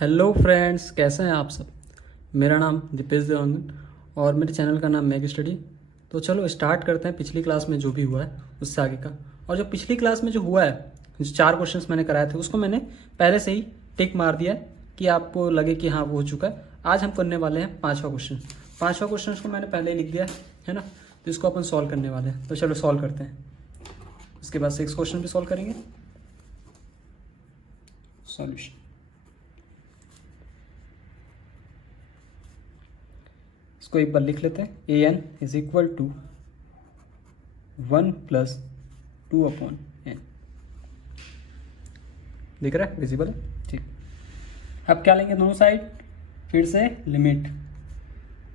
Hello friends, कैसे हैं आप सब। मेरा नाम दीपेश देवांगन और मेरे चैनल का नाम मैग स्टडी। तो चलो स्टार्ट करते हैं पिछली क्लास में जो भी हुआ है उससे आगे का। और जो पिछली क्लास में जो हुआ है, जो 4 क्वेश्चंस मैंने कराए थे उसको मैंने पहले से ही टिक मार दिया है कि आपको लगे कि हाँ वो हो चुका है। आज हम करने वाले हैं 5वां क्वेश्चन। 5वां क्वेश्चन को मैंने पहले ही लिख दिया है ना, तो इसको अपन सॉल्व करने वाले हैं। तो चलो सॉल्व करते हैं। उसके बाद 6 क्वेश्चन भी सॉल्व करेंगे। सॉल्यूशन। इसको एक बार लिख लेते हैं। A N is equal to 1 + 2/n। दिख रहा है, विजिबल है, ठीक। अब क्या लेंगे दोनों साइड, फिर से लिमिट।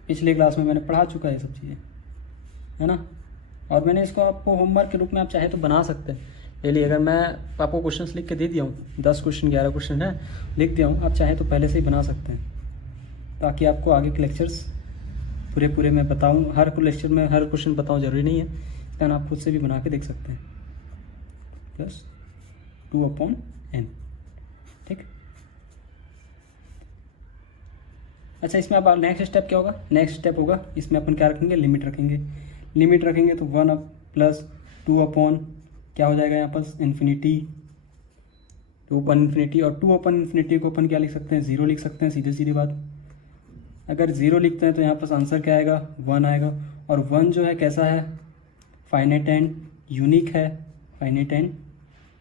पिछली क्लास में मैंने पढ़ा चुका है ये सब चीज़ें, है ना। और मैंने इसको आपको होमवर्क के रूप में आप चाहे तो बना सकते हैं डेली। अगर मैं आपको क्वेश्चंस लिख के दे दिया हूँ, 10 क्वेश्चन 11 क्वेश्चन है लिख दिया हूँ, आप चाहे तो पहले से ही बना सकते हैं ताकि आपको आगे के लेक्चर्स पूरे मैं बताऊँ। हर लेक्चर में हर क्वेश्चन बताऊँ जरूरी नहीं है, लेकिन आप खुद से भी बना के देख सकते हैं। +2/n, ठीक। अच्छा, इसमें अब नेक्स्ट स्टेप क्या होगा। नेक्स्ट स्टेप होगा इसमें अपन क्या रखेंगे, लिमिट रखेंगे। लिमिट रखेंगे तो 1 + 2/, क्या हो जाएगा यहाँ पर, इन्फिनिटी, 2/∞। और 2/∞ को अपन क्या लिख सकते हैं, 0 लिख सकते हैं, सीधे सीधी बात। अगर 0 लिखते हैं तो यहाँ पर आंसर क्या आएगा, 1 आएगा। और 1 जो है कैसा है, फाइनाइट एंड यूनिक है। फाइनाइट एंड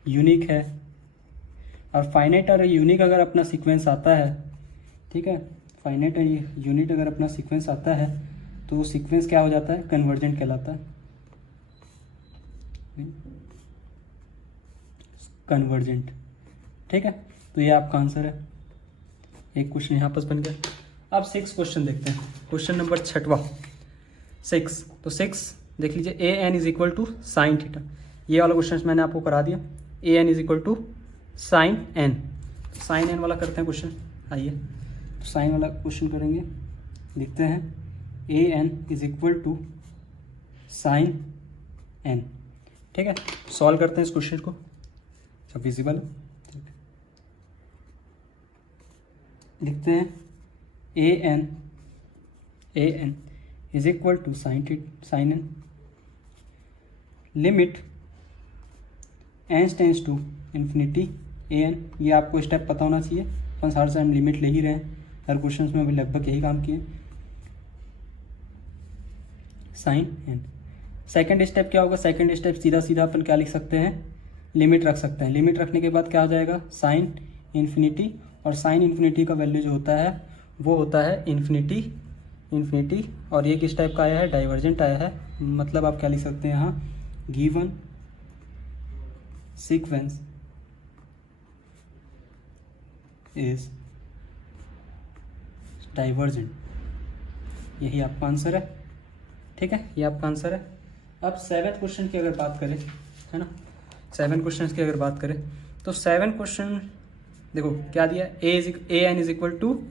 यूनिक है। और फाइनाइट और यूनिक अगर अपना सीक्वेंस आता है, ठीक है, फाइनाइट एंड यूनिट अगर अपना सीक्वेंस आता है तो वो सीक्वेंस क्या हो जाता है, कन्वर्जेंट कहलाता है। कन्वर्जेंट, ठीक है। तो ये आपका आंसर है। एक क्वेश्चन यहाँ पर बन गया। अब 6 क्वेश्चन देखते हैं। क्वेश्चन नंबर 6वां, 6। तो 6 देख लीजिए, A N is equal to sine theta. ये वाला क्वेश्चन मैंने आपको करा दिया। A N is equal to sine N. Sine N वाला करते हैं क्वेश्चन। आइए, तो साइन वाला क्वेश्चन करेंगे। लिखते हैं A N is equal to sine N, ठीक है। सॉल्व करते हैं इस क्वेश्चन को। सब विजिबल है, लिखते हैं A N is equal to sine N, limit N tends to infinity A N. ये आपको स्टेप पता होना चाहिए, अपन हर टाइम लिमिट ले ही रहे हैं, हर क्वेश्चन में अभी लगभग यही काम किए। Sign N. सेकेंड स्टेप क्या होगा, सेकेंड स्टेप सीधा सीधा अपन क्या लिख सकते हैं, लिमिट रख सकते हैं। लिमिट रखने के बाद क्या हो जाएगा, साइन इन्फिनिटी। और साइन इन्फिनिटी का वैल्यू जो होता है वो होता है इन्फिनिटी। और ये किस टाइप का आया है, डाइवर्जेंट आया है। मतलब आप क्या लिख सकते हैं यहाँ, गिवन सीक्वेंस इज डाइवर्जेंट। यही आपका आंसर है, ठीक है, ये आपका आंसर है। अब 7th क्वेश्चन की अगर बात करें, है ना, 7 क्वेश्चन की अगर बात करें तो 7 क्वेश्चन देखो क्या दिया, A N is equal to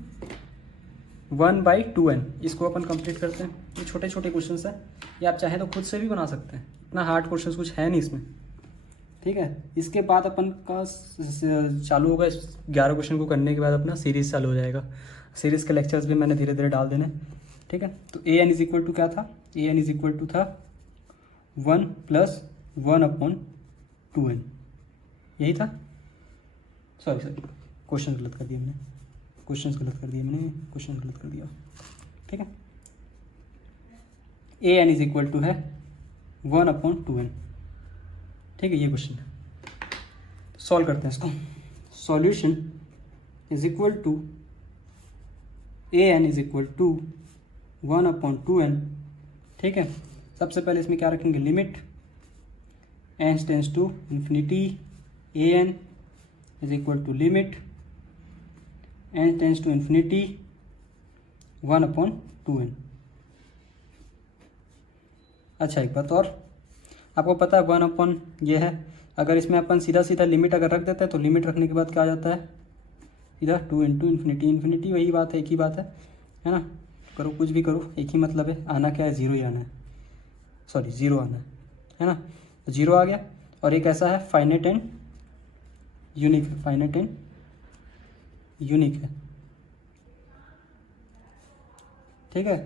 1/2n। इसको अपन कंप्लीट करते हैं। ये छोटे छोटे क्वेश्चन है, ये आप चाहें तो खुद से भी बना सकते हैं, इतना हार्ड क्वेश्चन कुछ है नहीं इसमें, ठीक है। इसके बाद अपन का चालू होगा, इस 11 क्वेश्चन को करने के बाद अपना सीरीज चालू हो जाएगा। सीरीज के लेक्चर्स भी मैंने धीरे धीरे डाल देने, ठीक है। तो ए एन इज इक्वल टू क्या था, ए एन इज इक्वल टू था 1 + 1/2n, यही था। सॉरी क्वेश्चन गलत कर दिया मैंने, क्वेश्चन गलत कर दिया, ठीक है। ए एन इज इक्वल टू है 1/2n, ठीक है, ये क्वेश्चन है। सॉल्व करते हैं इसको। Solution is equal to A N is equal to 1/2n, ठीक है। सबसे पहले इसमें क्या रखेंगे, limit N tends to infinity A N is equal to limit N tends to infinity 1/2n। अच्छा, एक बात और, आपको पता है 1/, ये है। अगर इसमें अपन सीधा सीधा लिमिट अगर रख देते हैं तो लिमिट रखने के बाद क्या आ जाता है, सीधा 2 × इन्फिनिटी। वही बात है, एक ही बात है ना। करो कुछ भी करो, एक ही मतलब है, आना क्या है, 0 ही आना है, सॉरी 0 आना है ना। तो 0 आ गया। और एक ऐसा है finite and unique, finite and unique है। ठीक है,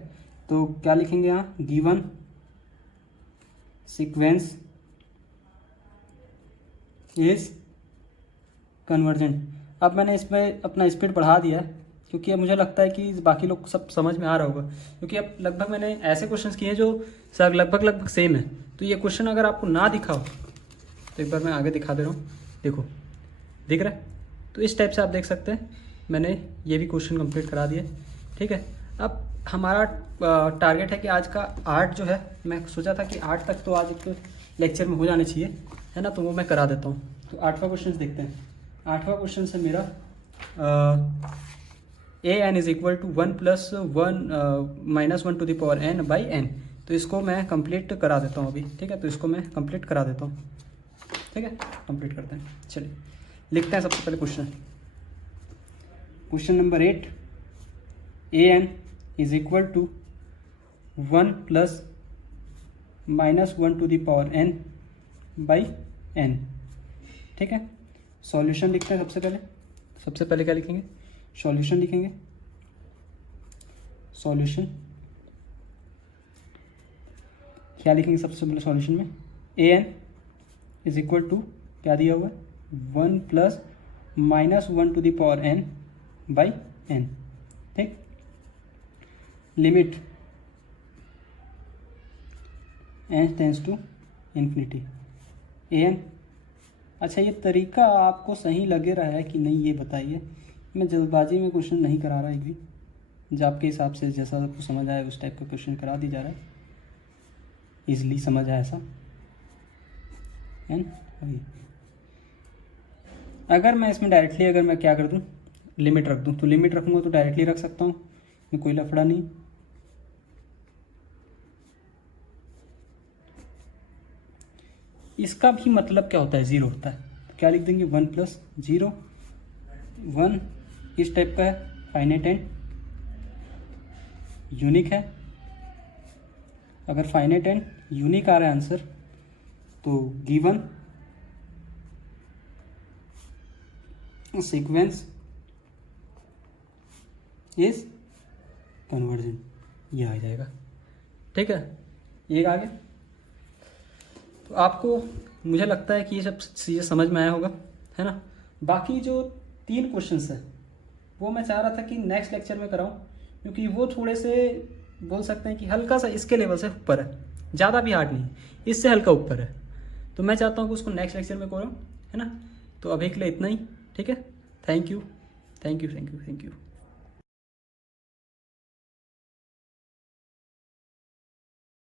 तो क्या लिखेंगे यहाँ, गिवन सीक्वेंस इज कन्वर्जेंट। अब मैंने इसमें अपना स्पीड बढ़ा दिया है क्योंकि अब मुझे लगता है कि बाकी लोग सब समझ में आ रहा होगा, क्योंकि अब लगभग मैंने ऐसे क्वेश्चंस किए हैं जो सब लगभग सेम है। तो ये क्वेश्चन अगर आपको ना दिखा हो तो एक बार मैं आगे दिखा दे रहा हूँ, देखो दिख रहा है। तो इस टाइप से आप देख सकते हैं, मैंने ये भी क्वेश्चन कंप्लीट करा दिया। ठीक है, अब हमारा टारगेट है कि आज का 8 जो है, मैं सोचा था कि 8 तक तो आज एक लेक्चर में हो जाने चाहिए, है ना, तो वो मैं करा देता हूँ। तो 8वां क्वेश्चन देखते हैं। 8वां क्वेश्चन है मेरा an is equal to 1 + 1 - 1 to the power n by n। तो इसको मैं कंप्लीट करा देता हूँ अभी। ठीक है, तो इसको मैं कंप्लीट करा देता हूँ। ठीक है, कंप्लीट करते हैं। चलिए लिखते हैं सबसे पहले question number 8, an is equal to 1 + -1 to the power n by n। ठीक है, सॉल्यूशन लिखते हैं सबसे पहले क्या लिखेंगे, सॉल्यूशन लिखेंगे। सॉल्यूशन क्या लिखेंगे सबसे पहले सॉल्यूशन में, an इज इक्वल टू क्या दिया हुआ है, 1 + -1 to the power n by n। ठीक, limit n tends to infinity an। अच्छा, ये तरीका आपको सही लगे रहा है कि नहीं ये बताइए। मैं जल्दबाजी में क्वेश्चन नहीं करा रहा एक भी, जो आपके हिसाब से जैसा आपको समझ आए उस टाइप का क्वेश्चन करा दी जा रहा है, इजली समझ आए ऐसा है ना। अगर मैं इसमें डायरेक्टली अगर मैं क्या कर दूं, लिमिट रख दूं, तो लिमिट रखूंगा तो डायरेक्टली रख सकता हूं, में कोई लफड़ा नहीं। इसका भी मतलब क्या होता है, ज़ीरो होता है। तो क्या लिख देंगे, 1 + 0 1 इस टाइप का है, फाइनाइट एंड यूनिक है। अगर फाइनाइट एंड यूनिक आ रहा है आंसर, तो गिवन सीक्वेंस इज कन्वर्जेंट, ये आ जाएगा। ठीक है, ये आ गया। तो आपको मुझे लगता है कि ये सब चीज़ें समझ में आया होगा, है ना। बाकी जो 3 क्वेश्चंस है वो मैं चाह रहा था कि नेक्स्ट लेक्चर में कराऊं, क्योंकि वो थोड़े से बोल सकते हैं कि हल्का सा इसके लेवल से ऊपर है, ज़्यादा भी हार्ड नहीं, इससे हल्का ऊपर है। तो मैं चाहता हूँ कि उसको नेक्स्ट लेक्चर में कराऊं, है ना। तो अभी के लिए इतना ही। ठीक है, थैंक यू।